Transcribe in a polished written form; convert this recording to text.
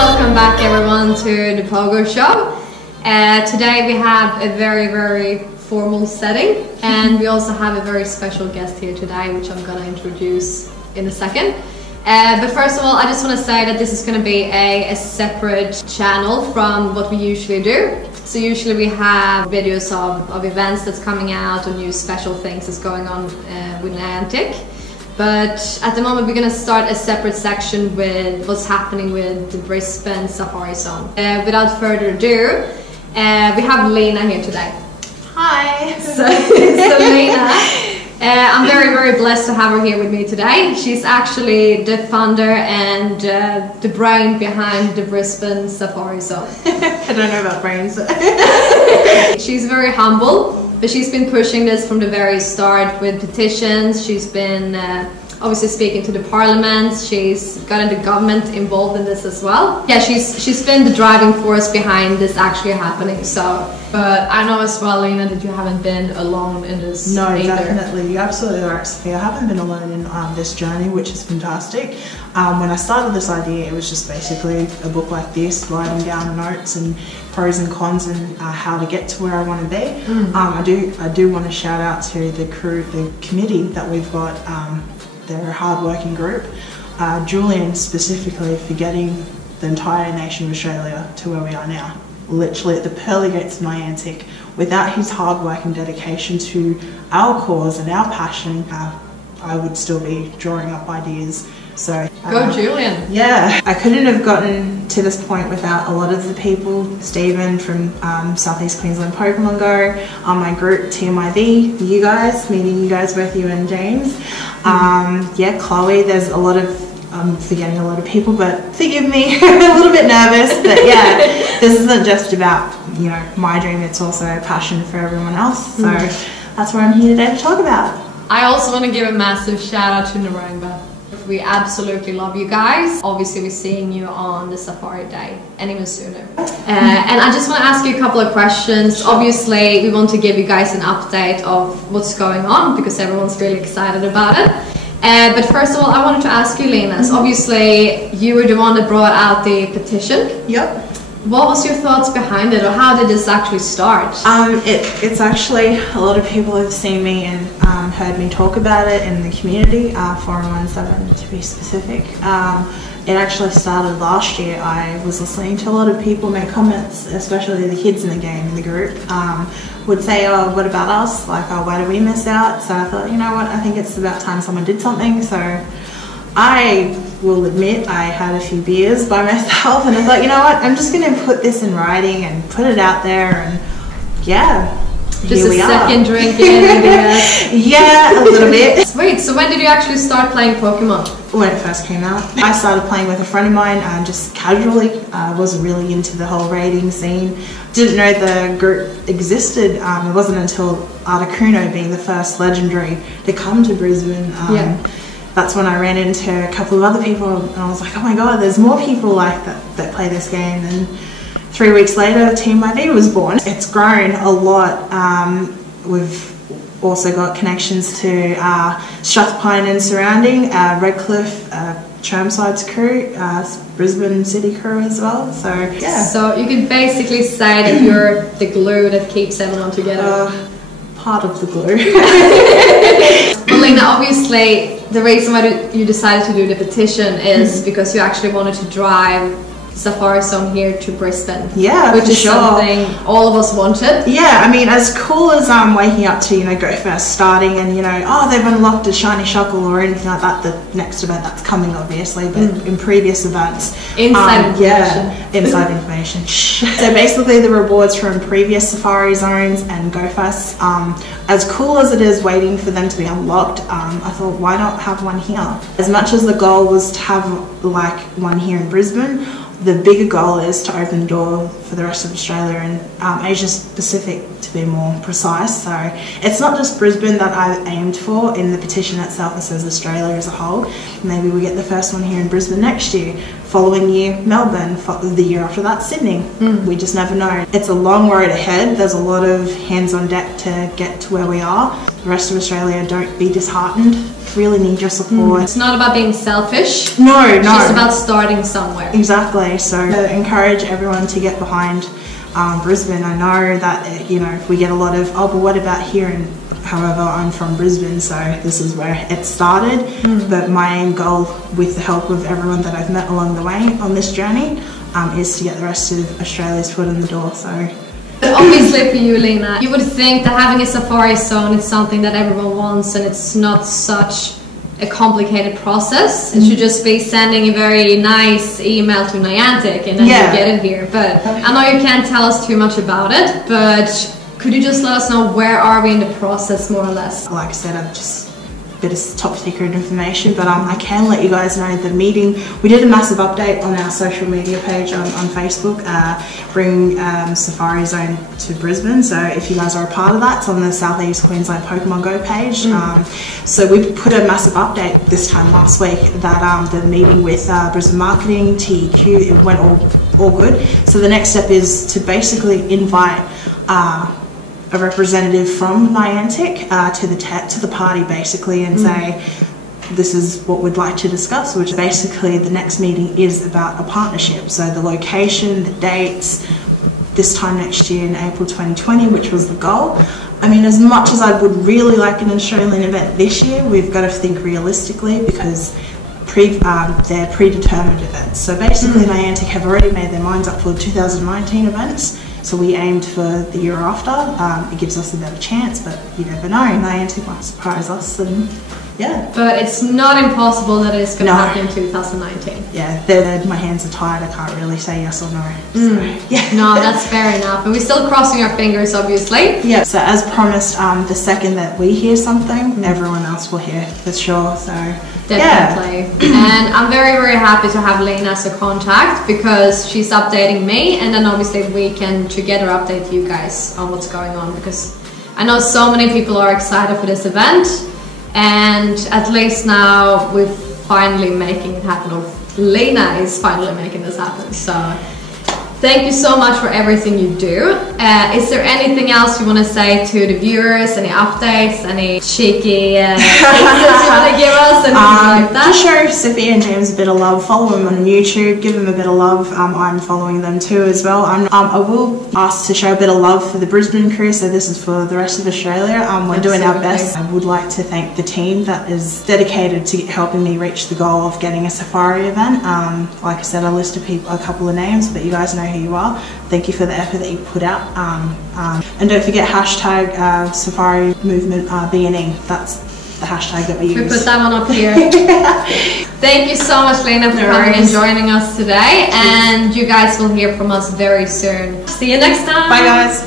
welcome back everyone to the Pogo Show. Today we have a very formal setting, and we also have a very special guest here today, which I'm gonna introduce in a second. But first of all, I just want to say that this is going to be a separate channel from what we usually do. So usually we have videos of events that's coming out or new special things that's going on with Niantic. But at the moment we're going to start a separate section with what's happening with the Brisbane Safari Zone. Without further ado, we have Lina here today. Hi! So Lina, I'm very blessed to have her here with me today. She's actually the founder and the brain behind the Brisbane Safari Zone. I don't know about brains. She's very humble, but she's been pushing this from the very start with petitions. She's been obviously speaking to the parliament. She's gotten the government involved in this as well. Yeah, she's been the driving force behind this actually happening. So, but I know as well, Lina, that you haven't been alone in this. No, either. definitely. You're absolutely right, Sophia. I haven't been alone in this journey, which is fantastic. When I started this idea, it was just basically a book like this, writing down notes and pros and cons and how to get to where I want to be. I do want to shout out to the committee that we've got. They're a hard-working group. Julian specifically for getting the entire nation of Australia to where we are now. Literally at the pearly gates of Niantic. Without his hard work and dedication to our cause and our passion, I would still be drawing up ideas. So go Julian! Yeah, I couldn't have gotten to this point without a lot of the people. Stephen from Southeast Queensland Pokemon Go, my group Team IV, you guys, meeting you guys, both you and James. Yeah, Chloe. There's a lot of I'm forgetting a lot of people, but forgive me. I'm a little bit nervous, but yeah, this isn't just about my dream. It's also a passion for everyone else. So that's what I'm here today to talk about. I also want to give a massive shout out to Narangba. We absolutely love you guys. Obviously we're seeing you on the Safari Day and even sooner. And I just want to ask you a couple of questions. Obviously we want to give you guys an update of what's going on because everyone's really excited about it. But first of all, I wanted to ask you, Lina, so obviously you were the one that brought out the petition. Yep. What was your thoughts behind it, or how did this actually start? It's actually, a lot of people have seen me and heard me talk about it in the community, 417 to be specific. It actually started last year. I was listening to a lot of people make comments, especially the kids in the game, in the group, would say, oh, what about us? Like, oh, why do we miss out? So I thought, you know what, I think it's about time someone did something. So I will admit I had a few beers by myself and I thought, you know what, I'm just going to put this in writing and put it out there, and yeah, just a second drink in. Yeah, a little bit. Wait, so when did you actually start playing Pokemon? When it first came out. I started playing with a friend of mine, just casually. I wasn't really into the whole raiding scene. Didn't know the group existed. It wasn't until Articuno being the first legendary to come to Brisbane. That's when I ran into a couple of other people and I was like, oh my god, there's more people like that play this game. And 3 weeks later, Team IV was born. It's grown a lot. We've also got connections to Strathpine and surrounding, Redcliffe, Chermside's crew, Brisbane City crew as well. So yeah. So you could basically say that you're the glue that keeps everyone together. Part of the glue. Well, Lina, obviously the reason why you decided to do the petition is because you actually wanted to drive Safari Zone here to Brisbane. Yeah, which is something all of us wanted. Yeah, I mean, as cool as waking up to Go First starting and oh, they've unlocked a shiny shuckle or anything like that, the next event that's coming obviously, but in previous events, inside information. Yeah, inside information. So basically the rewards from previous Safari Zones and Go First, as cool as it is waiting for them to be unlocked, I thought, why not have one here? As much as the goal was to have like one here in Brisbane, the bigger goal is to open the door for the rest of Australia and Asia Pacific, to be more precise. So it's not just Brisbane that I've aimed for. In the petition itself it says Australia as a whole. Maybe we get the first one here in Brisbane next year, following year Melbourne, the year after that Sydney. We just never know. It's a long road ahead. There's a lot of hands on deck to get to where we are. the rest of Australia, don't be disheartened. Really need your support. It's not about being selfish. No. It's just about starting somewhere. Exactly. So encourage everyone to get behind Brisbane. I know that, you know, we get a lot of, oh, but what about here? And however, I'm from Brisbane, so this is where it started. But my aim goal, with the help of everyone that I've met along the way on this journey, is to get the rest of Australia's foot in the door. So. But obviously for you, Lina, you would think that having a safari zone is something that everyone wants, and it's not such a complicated process. It should just be sending a very nice email to Niantic and then you get it here. But I know you can't tell us too much about it, but could you just let us know where are we in the process, more or less? Like I said, I've just bit of top secret information, but I can let you guys know the meeting. We did a massive update on our social media page on Facebook, bring Safari Zone to Brisbane. So if you guys are a part of that, it's on the Southeast Queensland Pokemon Go page. So we put a massive update this time last week that the meeting with Brisbane Marketing, TEQ, it went all good. So the next step is to basically invite a representative from Niantic to the party, basically, and say this is what we'd like to discuss, which basically the next meeting is about a partnership. So the location, the dates, this time next year in April 2020, which was the goal. I mean, as much as I would really like an Australian event this year, we've got to think realistically, because they're predetermined events. So basically Niantic have already made their minds up for the 2019 events. So we aimed for the year after. It gives us a better chance, but you never know. Niantic might surprise us, and yeah. But it's not impossible that it's going to happen in 2019. Yeah, my hands are tied. I can't really say yes or no. So, yeah. No, that's fair enough. And we're still crossing our fingers, obviously. Yeah. So as promised, the second that we hear something, everyone else will hear for sure. So. Definitely. And I'm very, very happy to have Lina as a contact, because she's updating me, and then obviously we can together update you guys on what's going on, because I know so many people are excited for this event, and at least now we're finally making it happen, or Lina is finally making this happen. So thank you so much for everything you do. Is there anything else you want to say to the viewers? Any updates? Any cheeky teasers you want to give us? Anything like that? Just show Sophia and James a bit of love. Follow them on YouTube. Give them a bit of love. I'm following them too as well. I will ask to show a bit of love for the Brisbane crew. So this is for the rest of Australia. We're doing our best. I would like to thank the team that is dedicated to helping me reach the goal of getting a safari event. Like I said, I listed a couple of names, but you guys know who you are. Thank you for the effort that you put out, and don't forget hashtag Safari Movement BNE. That's the hashtag that we use. We put that one up here. Thank you so much, Lina, for coming and joining us today, and you guys will hear from us very soon. See you next time. Bye guys.